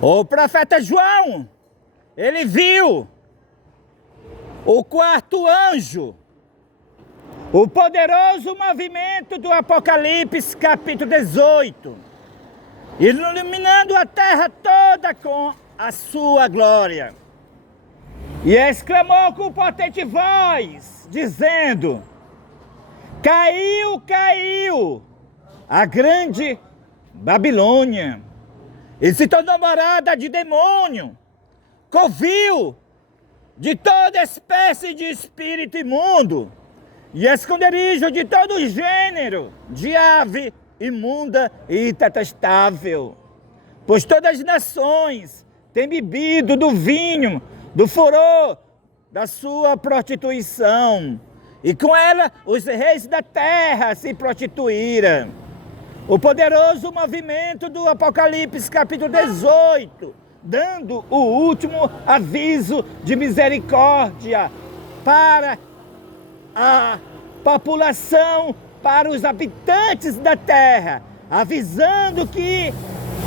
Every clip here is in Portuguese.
O profeta João, ele viu o quarto anjo, o poderoso movimento do Apocalipse capítulo 18, iluminando a terra toda com a sua glória. E exclamou com potente voz, dizendo: caiu, caiu a grande Babilônia, e se tornou morada de demônio, covil de toda espécie de espírito imundo, e esconderijo de todo gênero de ave imunda e detestável. Pois todas as nações têm bebido do vinho, do furor da sua prostituição, e com ela os reis da terra se prostituíram. O poderoso movimento do Apocalipse capítulo 18, dando o último aviso de misericórdia para a população, para os habitantes da terra, avisando que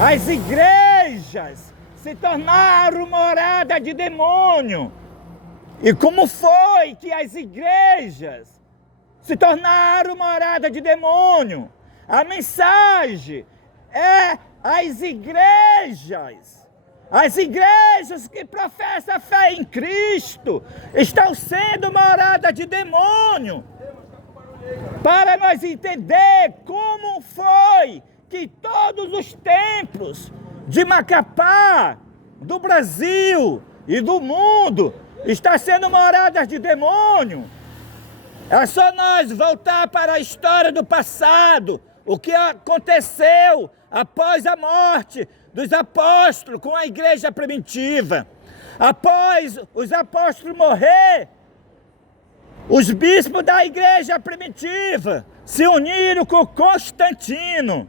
as igrejas se tornaram morada de demônio. E como foi que as igrejas se tornaram morada de demônio? A mensagem é as igrejas que professam a fé em Cristo estão sendo morada de demônio. Para nós entender como foi que todos os templos de Macapá, do Brasil e do mundo estão sendo moradas de demônio, é só nós voltar para a história do passado, o que aconteceu após a morte dos apóstolos com a igreja primitiva. Após os apóstolos morrer, os bispos da igreja primitiva se uniram com Constantino.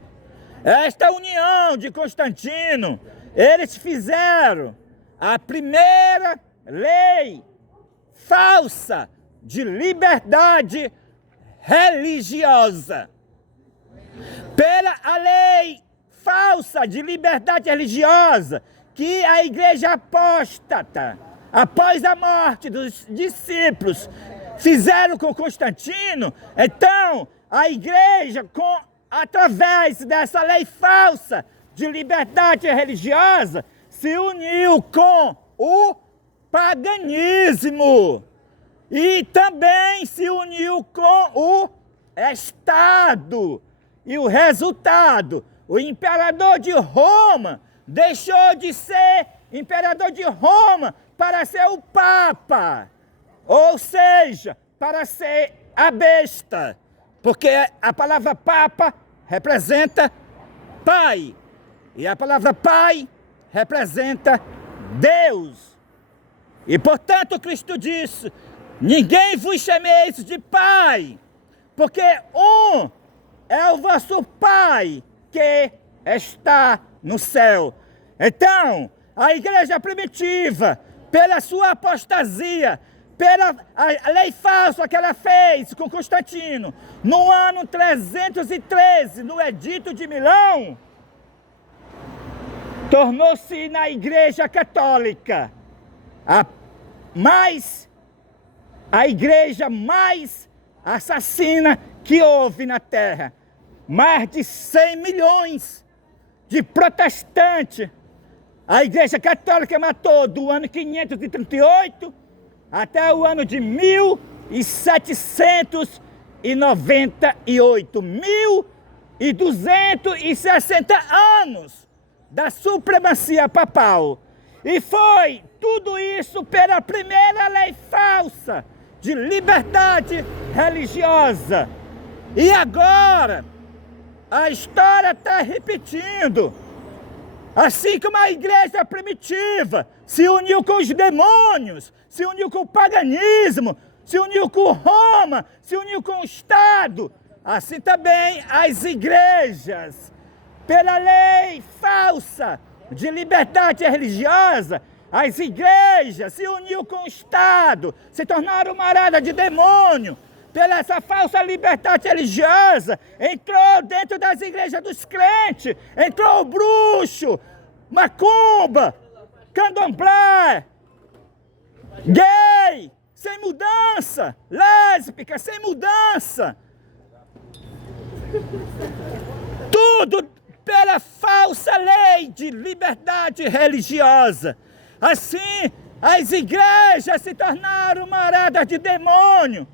Esta união de Constantino, eles fizeram a primeira lei falsa de liberdade religiosa. Pela a lei falsa de liberdade religiosa que a igreja apóstata, após a morte dos discípulos, fizeram com Constantino, então a igreja, através dessa lei falsa de liberdade religiosa, se uniu com o paganismo e também se uniu com o Estado. E o resultado, o imperador de Roma deixou de ser imperador de Roma para ser o Papa, ou seja, para ser a besta, porque a palavra Papa representa Pai, e a palavra Pai representa Deus. E portanto Cristo disse: ninguém vos chameis de Pai, porque um é o vosso Pai que está no céu. Então, a igreja primitiva, pela sua apostasia, pela a lei falsa que ela fez com Constantino, no ano 313, no Edito de Milão, tornou-se na igreja católica a igreja mais assassina que houve na terra. Mais de 100 milhões de protestantes a igreja católica matou do ano 538 até o ano de 1798. 1260 anos da supremacia papal. E foi tudo isso pela primeira lei falsa de liberdade religiosa. E agora, a história está repetindo. Assim como a igreja primitiva se uniu com os demônios, se uniu com o paganismo, se uniu com Roma, se uniu com o Estado, assim também as igrejas, pela lei falsa de liberdade religiosa, as igrejas se uniu com o Estado, se tornaram morada de demônio. Pela essa falsa liberdade religiosa, entrou dentro das igrejas dos crentes, entrou o bruxo, macumba, candomblé, gay, sem mudança, lésbica, sem mudança. Tudo pela falsa lei de liberdade religiosa. Assim, as igrejas se tornaram moradas de demônio.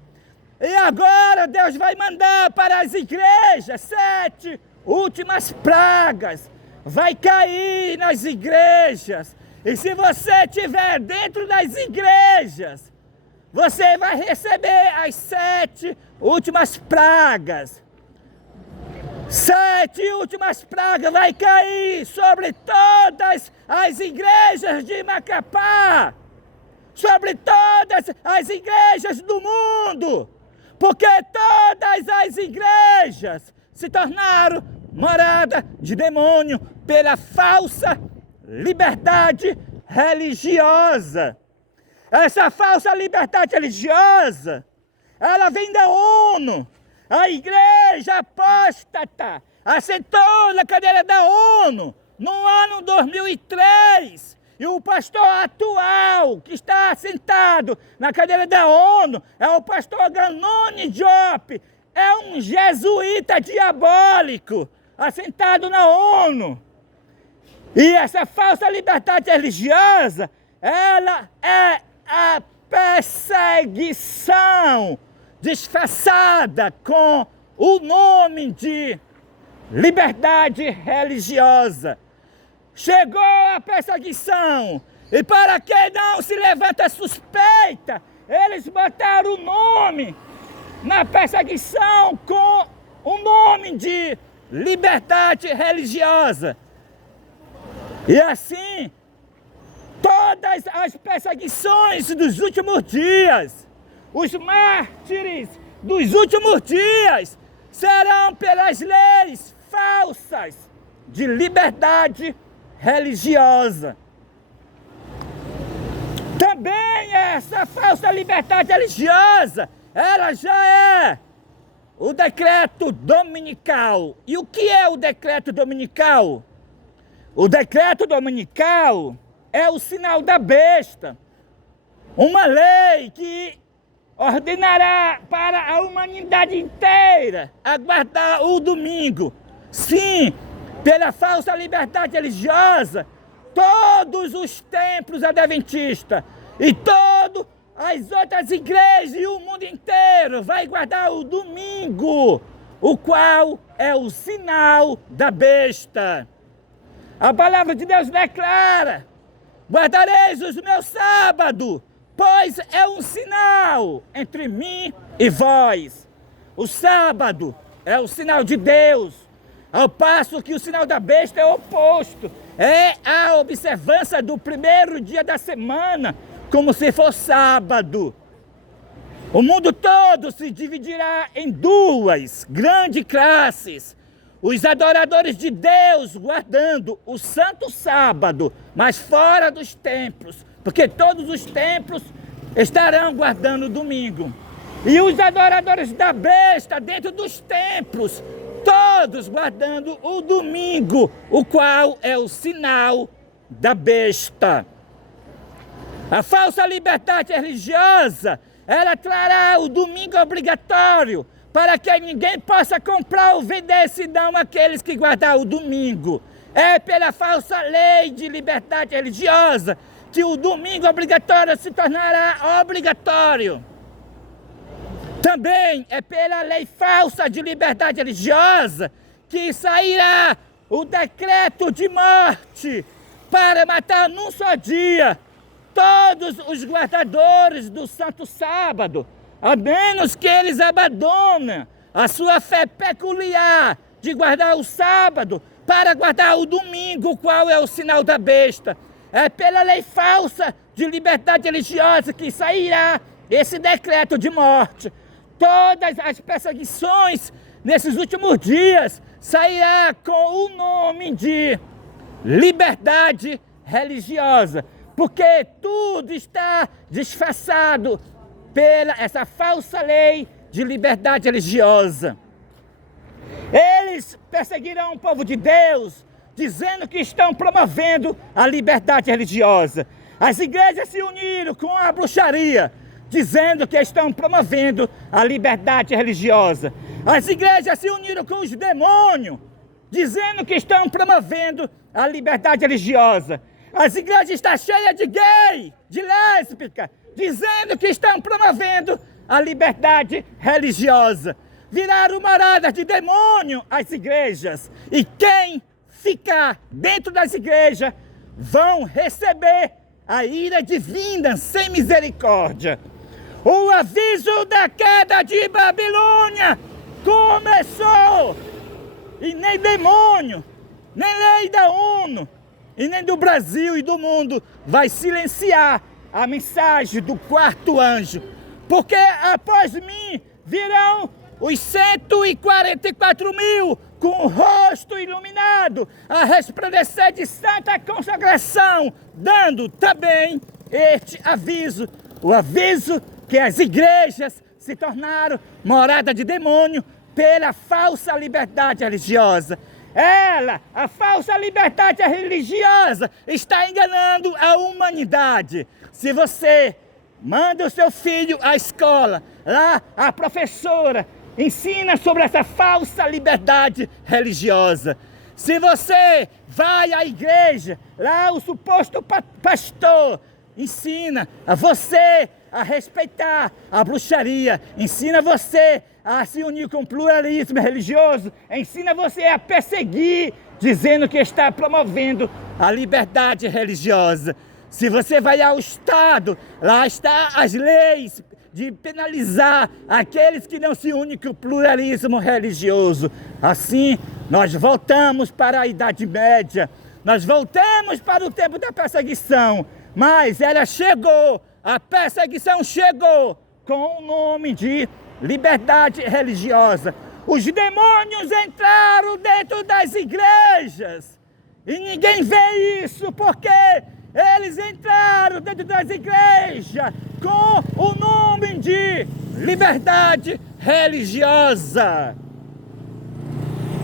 E agora Deus vai mandar para as igrejas 7 últimas pragas. Vai cair nas igrejas. E se você estiver dentro das igrejas, você vai receber as 7 últimas pragas. 7 últimas pragas vai cair sobre todas as igrejas de Macapá, sobre todas as igrejas do mundo, porque todas as igrejas se tornaram morada de demônio pela falsa liberdade religiosa. Essa falsa liberdade religiosa, ela vem da ONU. A igreja apóstata assentou na cadeira da ONU no ano 2003. E o pastor atual que está assentado na cadeira da ONU é o pastor Ganoni Diop. É um jesuíta diabólico assentado na ONU. E essa falsa liberdade religiosa, ela é a perseguição disfarçada com o nome de liberdade religiosa. Chegou a perseguição, e para que não se levanta suspeita, eles botaram o nome na perseguição com o nome de liberdade religiosa. E assim, todas as perseguições dos últimos dias, os mártires dos últimos dias serão pelas leis falsas de liberdade religiosa. Também essa falsa liberdade religiosa, ela já é o decreto dominical. E o que é o decreto dominical? O decreto dominical é o sinal da besta, uma lei que ordenará para a humanidade inteira aguardar o domingo. Sim, pela falsa liberdade religiosa, todos os templos adventistas e todas as outras igrejas e o mundo inteiro vai guardar o domingo, o qual é o sinal da besta. A palavra de Deus declara: guardareis os meus sábados, pois é um sinal entre mim e vós. O sábado é o sinal de Deus, ao passo que o sinal da besta é o oposto. É a observância do primeiro dia da semana, como se fosse sábado. O mundo todo se dividirá em 2 grandes classes. Os adoradores de Deus guardando o santo sábado, mas fora dos templos, porque todos os templos estarão guardando o domingo. E os adoradores da besta dentro dos templos, todos guardando o domingo, o qual é o sinal da besta. A falsa liberdade religiosa, ela trará o domingo obrigatório, para que ninguém possa comprar ou vender, senão aqueles que guardar o domingo. É pela falsa lei de liberdade religiosa que o domingo obrigatório se tornará obrigatório. Também é pela lei falsa de liberdade religiosa que sairá o decreto de morte para matar num só dia todos os guardadores do Santo Sábado, a menos que eles abandonem a sua fé peculiar de guardar o sábado para guardar o domingo, qual é o sinal da besta. É pela lei falsa de liberdade religiosa que sairá esse decreto de morte. Todas as perseguições nesses últimos dias sairá com o nome de liberdade religiosa, porque tudo está disfarçado pela essa falsa lei de liberdade religiosa. Eles perseguirão o povo de Deus dizendo que estão promovendo a liberdade religiosa. As igrejas se uniram com a bruxaria, dizendo que estão promovendo a liberdade religiosa. As igrejas se uniram com os demônios, dizendo que estão promovendo a liberdade religiosa. As igrejas estão cheias de gay, de lésbica, dizendo que estão promovendo a liberdade religiosa. Viraram moradas de demônio as igrejas. E quem ficar dentro das igrejas vão receber a ira divina sem misericórdia. O aviso da queda de Babilônia começou. E nem demônio, nem lei da ONU, e nem do Brasil e do mundo vai silenciar a mensagem do quarto anjo. Porque após mim virão os 144 mil com o rosto iluminado a resplandecer de santa consagração, dando também este aviso, o aviso que as igrejas se tornaram morada de demônio pela falsa liberdade religiosa. Ela, a falsa liberdade religiosa, está enganando a humanidade. Se você manda o seu filho à escola, lá a professora ensina sobre essa falsa liberdade religiosa. Se você vai à igreja, lá o suposto pastor ensina a você a respeitar a bruxaria, ensina você a se unir com o pluralismo religioso, ensina você a perseguir, dizendo que está promovendo a liberdade religiosa. Se você vai ao Estado, lá está as leis de penalizar aqueles que não se unem com o pluralismo religioso. Assim, nós voltamos para a Idade Média, nós voltamos para o tempo da perseguição, mas ela chegou, a perseguição chegou com o nome de liberdade religiosa. Os demônios entraram dentro das igrejas e ninguém vê isso porque eles entraram dentro das igrejas com o nome de liberdade religiosa.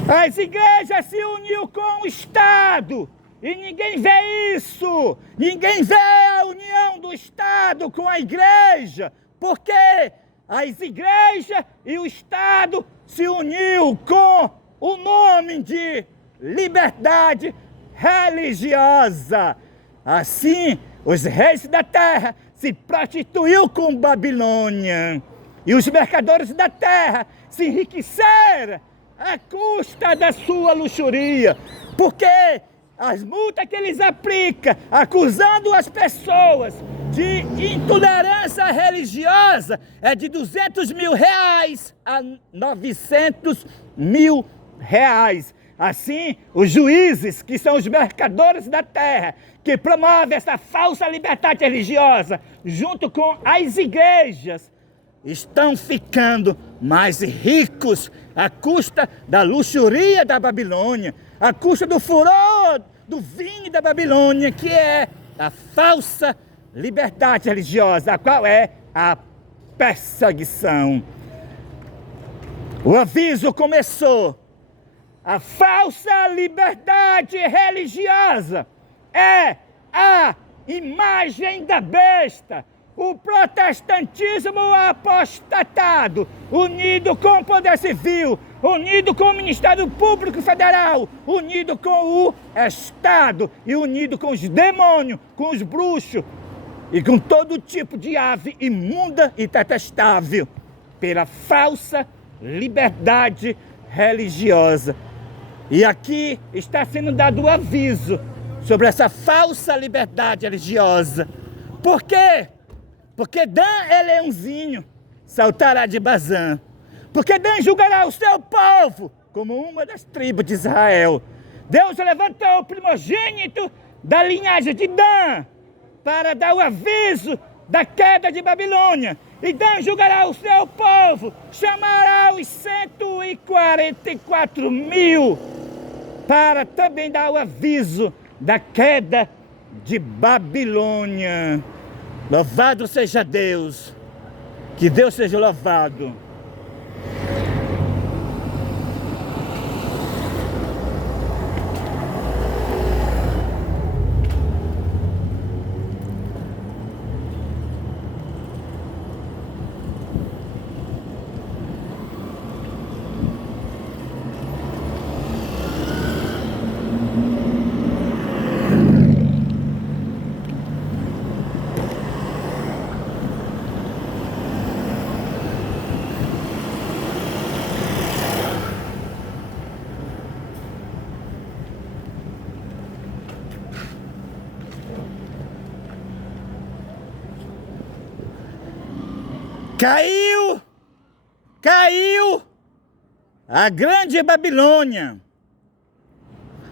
As igrejas se uniram com o Estado e ninguém vê isso. Ninguém vê a união do Estado com a igreja, porque as igrejas e o Estado se uniu com o nome de liberdade religiosa. Assim, os reis da terra se prostituiu com Babilônia e os mercadores da terra se enriqueceram à custa da sua luxúria, porque as multas que eles aplicam, acusando as pessoas de intolerância religiosa, é de 200 mil reais a 900 mil reais. Assim, os juízes, que são os mercadores da terra, que promovem essa falsa liberdade religiosa, junto com as igrejas, estão ficando mais ricos à custa da luxúria da Babilônia, à custa do furor do vinho da Babilônia, que é a falsa liberdade religiosa, a qual é a perseguição. O aviso começou. A falsa liberdade religiosa é a imagem da besta, o protestantismo apostatado, unido com o poder civil, unido com o Ministério Público Federal, unido com o Estado e unido com os demônios, com os bruxos e com todo tipo de ave imunda e detestável, pela falsa liberdade religiosa. E aqui está sendo dado o aviso sobre essa falsa liberdade religiosa. Por quê? Porque Dan é leãozinho, saltará de Bazã. Porque Dan julgará o seu povo como uma das tribos de Israel. Deus levantou o primogênito da linhagem de Dan para dar o aviso da queda de Babilônia. E Dan julgará o seu povo, chamará os 144 mil para também dar o aviso da queda de Babilônia. Louvado seja Deus, que Deus seja louvado. Caiu a grande Babilônia.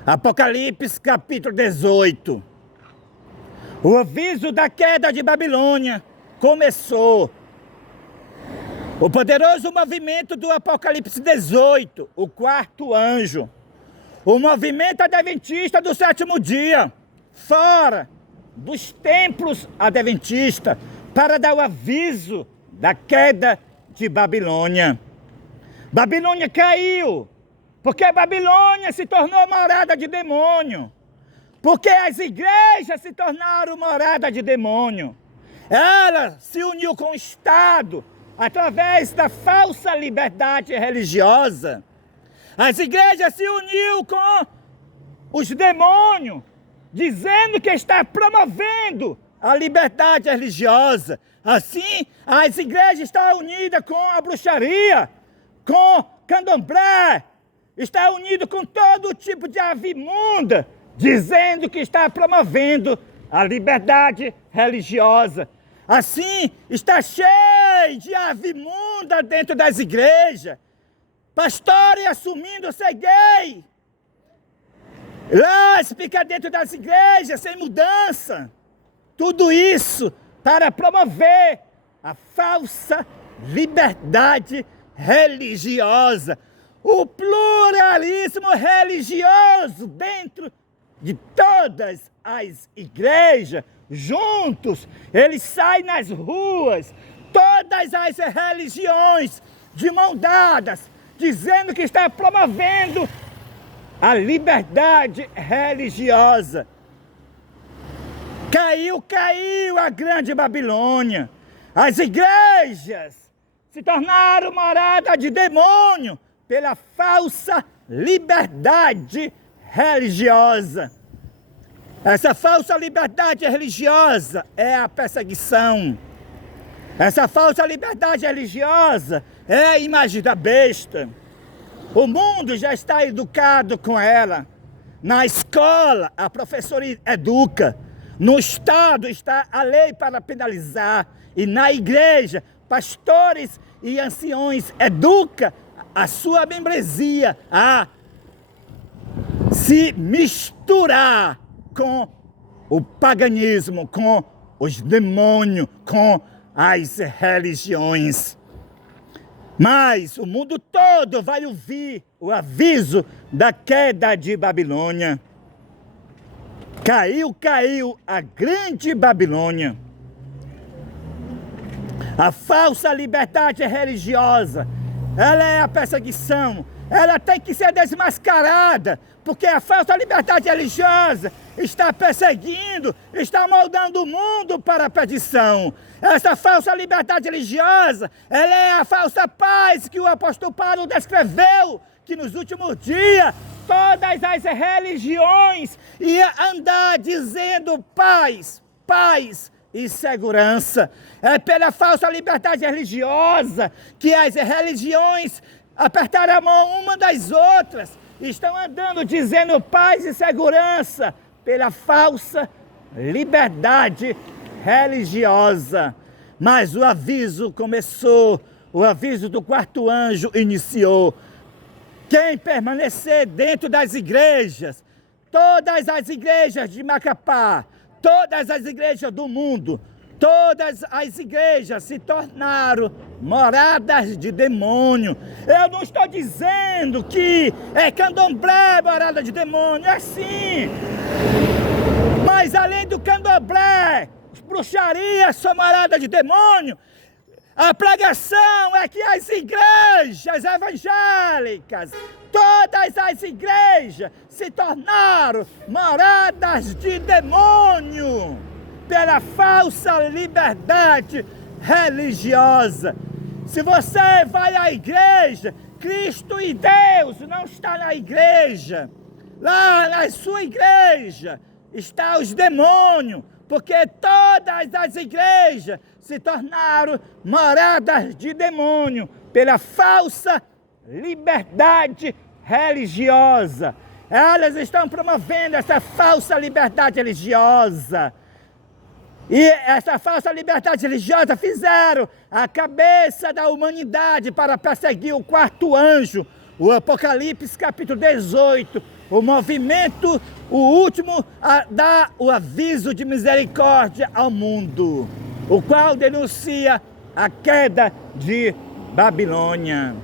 Apocalipse capítulo 18. O aviso da queda de Babilônia começou. O poderoso movimento do Apocalipse 18, o quarto anjo. O movimento adventista do sétimo dia, fora dos templos adventistas, para dar o aviso da queda de Babilônia. Babilônia caiu, porque Babilônia se tornou morada de demônio. Porque as igrejas se tornaram morada de demônio. Ela se uniu com o Estado através da falsa liberdade religiosa. As igrejas se uniu com os demônios, dizendo que está promovendo a liberdade religiosa. Assim, as igrejas estão unidas com a bruxaria, com candomblé, está unido com todo tipo de ave imunda, dizendo que está promovendo a liberdade religiosa. Assim, está cheio de ave imunda dentro das igrejas, pastores assumindo ser gay, lésbica dentro das igrejas, sem mudança. Tudo isso para promover a falsa liberdade religiosa, o pluralismo religioso dentro de todas as igrejas. Juntos, eles saem nas ruas, todas as religiões, de mão dadas, dizendo que está promovendo a liberdade religiosa. Caiu a grande Babilônia. As igrejas se tornaram morada de demônio pela falsa liberdade religiosa. Essa falsa liberdade religiosa é a perseguição. Essa falsa liberdade religiosa é a imagem da besta. O mundo já está educado com ela. Na escola, a professora educa. No Estado está a lei para penalizar. E na igreja, pastores e anciões educam a sua membresia a se misturar com o paganismo, com os demônios, com as religiões. Mas o mundo todo vai ouvir o aviso da queda de Babilônia. Caiu a grande Babilônia. A falsa liberdade religiosa, ela é a perseguição, ela tem que ser desmascarada, porque a falsa liberdade religiosa está perseguindo, está moldando o mundo para a perdição. Essa falsa liberdade religiosa, ela é a falsa paz que o apóstolo Paulo descreveu, que nos últimos dias todas as religiões iam andar dizendo paz, paz e segurança. É pela falsa liberdade religiosa que as religiões apertaram a mão uma das outras, estão andando dizendo paz e segurança pela falsa liberdade religiosa. Mas o aviso começou, o aviso do quarto anjo iniciou. Quem permanecer dentro das igrejas, todas as igrejas de Macapá, todas as igrejas do mundo, todas as igrejas se tornaram moradas de demônio. Eu não estou dizendo que é candomblé morada de demônio, é sim. Mas além do candomblé, bruxarias são moradas de demônio. A pregação é que as igrejas evangélicas, todas as igrejas se tornaram moradas de demônio pela falsa liberdade religiosa. Se você vai à igreja, Cristo e Deus não está na igreja. Lá na sua igreja estão os demônios, porque todas as igrejas se tornaram moradas de demônio pela falsa liberdade religiosa. Elas estão promovendo essa falsa liberdade religiosa. E essa falsa liberdade religiosa fizeram a cabeça da humanidade para perseguir o quarto anjo, o Apocalipse capítulo 18, o movimento, o último, a dar o aviso de misericórdia ao mundo, o qual denuncia a queda de Babilônia.